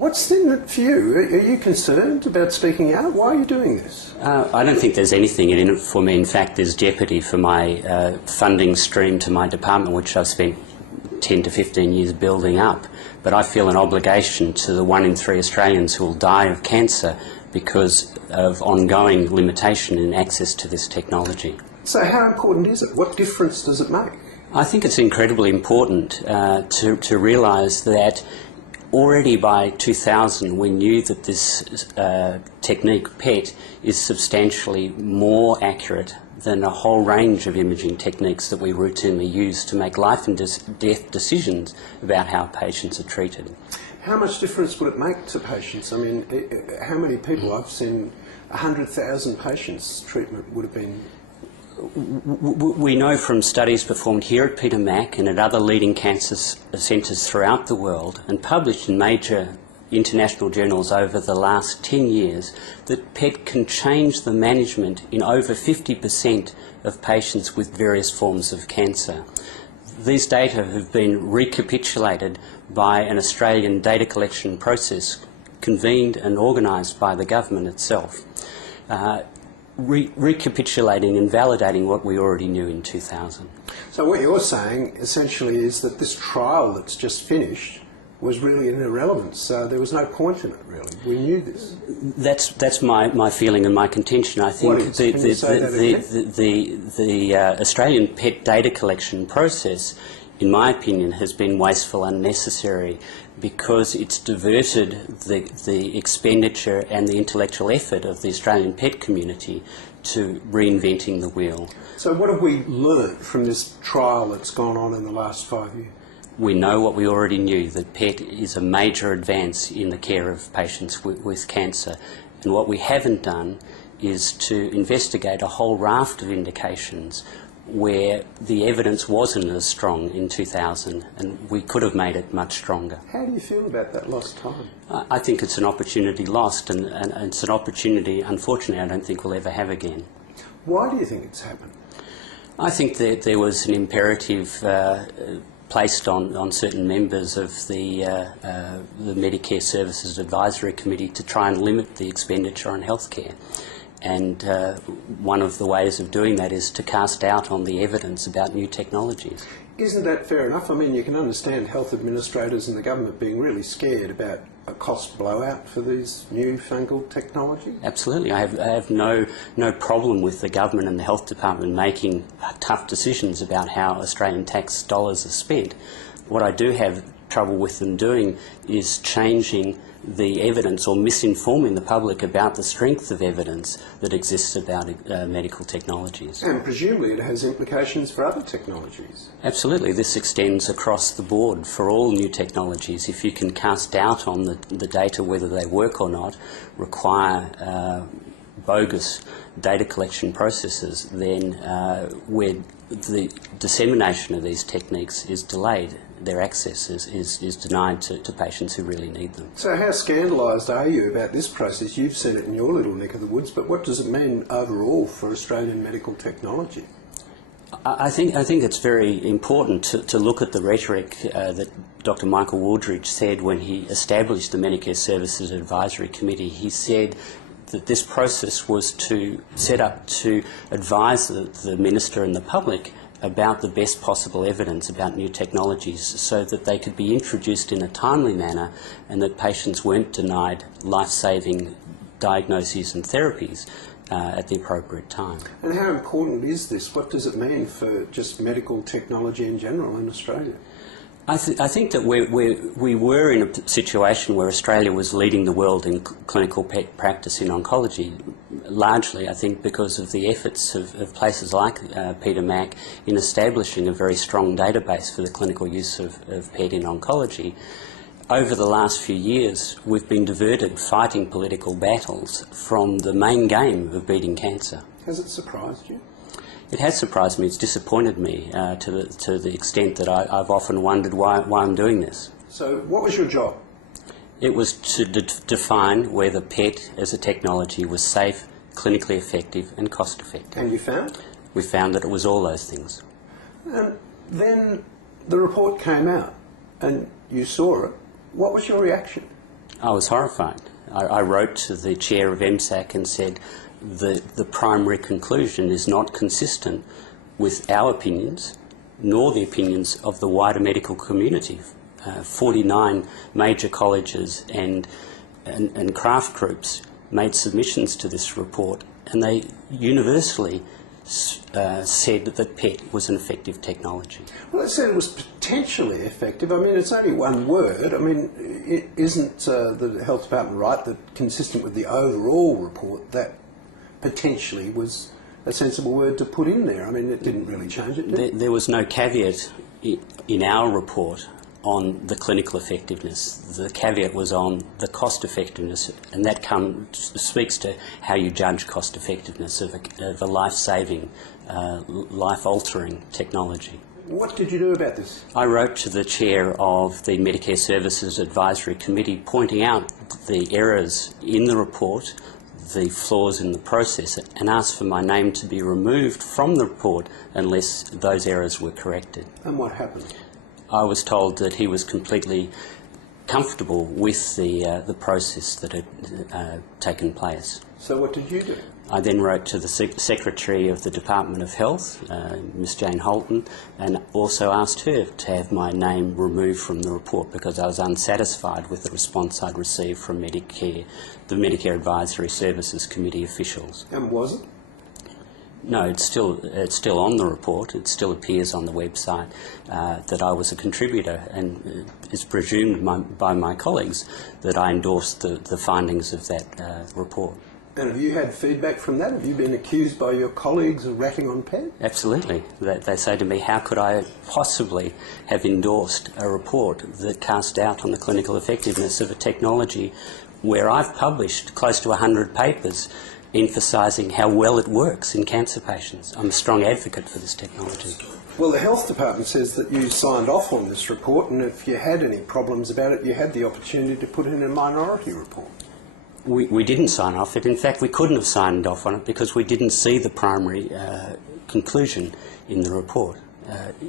What's in it for you? Are you concerned about speaking out? Why are you doing this? I don't think there's anything in it for me. In fact, there's jeopardy for my funding stream to my department, which I've spent 10 to 15 years building up. But I feel an obligation to the 1 in 3 Australians who will die of cancer because of ongoing limitation in access to this technology. So how important is it? What difference does it make? I think it's incredibly important to realise that already by 2000 we knew that this technique, PET, is substantially more accurate than a whole range of imaging techniques that we routinely use to make life and death decisions about how patients are treated. How much difference would it make to patients? I mean, how many people? I've seen 100,000 patients treatment would have been. We know from studies performed here at Peter Mac and at other leading cancer centres throughout the world and published in major international journals over the last 10 years that PET can change the management in over 50% of patients with various forms of cancer. These data have been recapitulated by an Australian data collection process convened and organised by the government itself, recapitulating and validating what we already knew in 2000. So what you're saying essentially is that this trial that's just finished was really an irrelevance. There was no point in it, really. We knew this. That's my feeling and my contention. I think the Australian PET data collection process, in my opinion, has been wasteful and unnecessary because it's diverted the expenditure and the intellectual effort of the Australian PET community to reinventing the wheel. So what have we learnt from this trial that's gone on in the last 5 years? We know what we already knew, that PET is a major advance in the care of patients with cancer. And what we haven't done is to investigate a whole raft of indications where the evidence wasn't as strong in 2000 and we could have made it much stronger. How do you feel about that lost time? I think it's an opportunity lost and it's an opportunity, unfortunately, I don't think we'll ever have again. Why do you think it's happened? I think that there was an imperative placed on certain members of the Medicare Services Advisory Committee to try and limit the expenditure on healthcare. And one of the ways of doing that is to cast doubt on the evidence about new technologies. Isn't that fair enough? I mean, you can understand health administrators and the government being really scared about a cost blowout for these newfangled technologies. Absolutely. I have no problem with the government and the health department making tough decisions about how Australian tax dollars are spent. What I do have trouble with them doing is changing the evidence or misinforming the public about the strength of evidence that exists about medical technologies. And presumably it has implications for other technologies. Absolutely. This extends across the board for all new technologies. If you can cast doubt on the data, whether they work or not, require bogus data collection processes, then where the dissemination of these techniques is delayed, their access is denied to patients who really need them. So how scandalised are you about this process? You've seen it in your little neck of the woods, but what does it mean overall for Australian medical technology? I think it's very important to look at the rhetoric that Dr. Michael Wooldridge said when he established the Medicare Services Advisory Committee. He said that this process was set up to advise the Minister and the public about the best possible evidence about new technologies so that they could be introduced in a timely manner and that patients weren't denied life-saving diagnoses and therapies at the appropriate time. And how important is this? What does it mean for just medical technology in general in Australia? I think that we were in a situation where Australia was leading the world in clinical PET practice in oncology, largely, I think, because of the efforts of places like Peter Mac in establishing a very strong database for the clinical use of PET in oncology. Over the last few years, we've been diverted fighting political battles from the main game of beating cancer. Has it surprised you? It has surprised me. It's disappointed me to the extent that I've often wondered why I'm doing this. So what was your job? It was to define whether PET as a technology was safe, clinically effective and cost effective. And you found? We found that it was all those things. And then the report came out and you saw it. What was your reaction? I was horrified. I wrote to the chair of MSAC and said the primary conclusion is not consistent with our opinions nor the opinions of the wider medical community. 49 major colleges and craft groups made submissions to this report, and they universally said that PET was an effective technology. Well, they said it was potentially effective. I mean, it's only one word. I mean, isn't the Health Department right that, consistent with the overall report, that potentially was a sensible word to put in there? I mean, it didn't really change it, did it? There was no caveat in our report on the clinical effectiveness. The caveat was on the cost effectiveness, and that speaks to how you judge cost effectiveness of a life-saving, life-altering technology. What did you do about this? I wrote to the chair of the Medicare Services Advisory Committee pointing out the errors in the report, the flaws in the process, and asked for my name to be removed from the report unless those errors were corrected. And what happened? I was told that he was completely comfortable with the process that had taken place. So what did you do? I then wrote to the Secretary of the Department of Health, Ms Jane Holton, and also asked her to have my name removed from the report because I was unsatisfied with the response I'd received from Medicare, the Medicare Advisory Services Committee officials. And was it? No, it's still on the report. It still appears on the website that I was a contributor, and it's presumed by my colleagues that I endorsed the findings of that report. And have you had feedback from that? Have you been accused by your colleagues of ratting on PET? Absolutely. They say to me, how could I possibly have endorsed a report that cast doubt on the clinical effectiveness of a technology where I've published close to 100 papers emphasising how well it works in cancer patients. I'm a strong advocate for this technology. Well, the Health Department says that you signed off on this report, and if you had any problems about it, you had the opportunity to put it in a minority report. We didn't sign off it. In fact, we couldn't have signed off on it because we didn't see the primary conclusion in the report.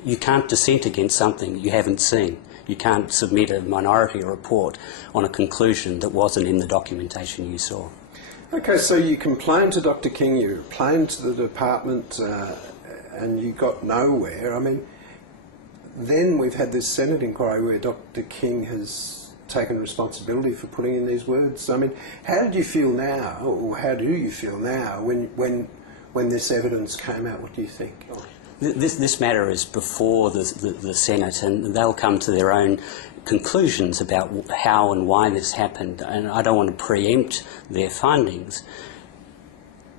You can't dissent against something you haven't seen. You can't submit a minority report on a conclusion that wasn't in the documentation you saw. Okay, so you complained to Dr King, you complained to the department, and you got nowhere. I mean, then we've had this Senate inquiry where Dr King has taken responsibility for putting in these words. I mean, how did you feel now, or how do you feel now when this evidence came out? What do you think? This matter is before the Senate, and they'll come to their own conclusions about how and why this happened, and I don't want to preempt their findings.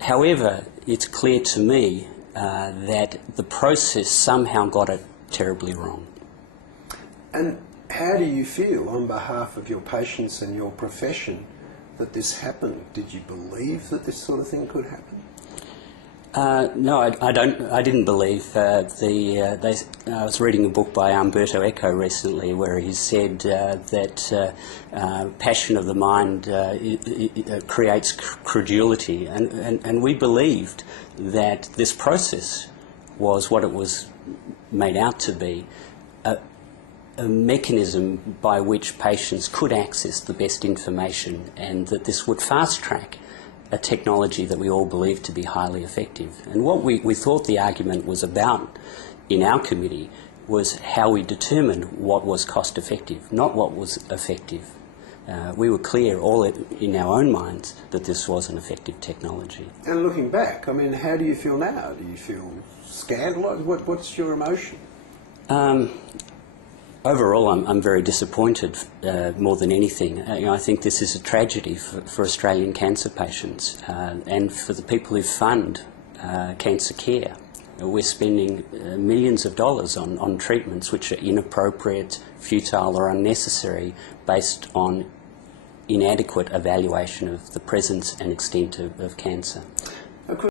However, it's clear to me that the process somehow got it terribly wrong. And how do you feel on behalf of your patients and your profession that this happened? Did you believe that this sort of thing could happen? No, I don't. I didn't believe. I was reading a book by Umberto Eco recently, where he said that passion of the mind creates credulity, and we believed that this process was what it was made out to be. A mechanism by which patients could access the best information, and that this would fast-track a technology that we all believe to be highly effective. And what we thought the argument was about in our committee was how we determined what was cost-effective, not what was effective. We were clear all in our own minds that this was an effective technology. And looking back, I mean, how do you feel now? Do you feel scandalised? What's your emotion? Overall, I'm very disappointed more than anything. I think this is a tragedy for Australian cancer patients and for the people who fund cancer care. We're spending millions of dollars on treatments which are inappropriate, futile or unnecessary based on inadequate evaluation of the presence and extent of cancer.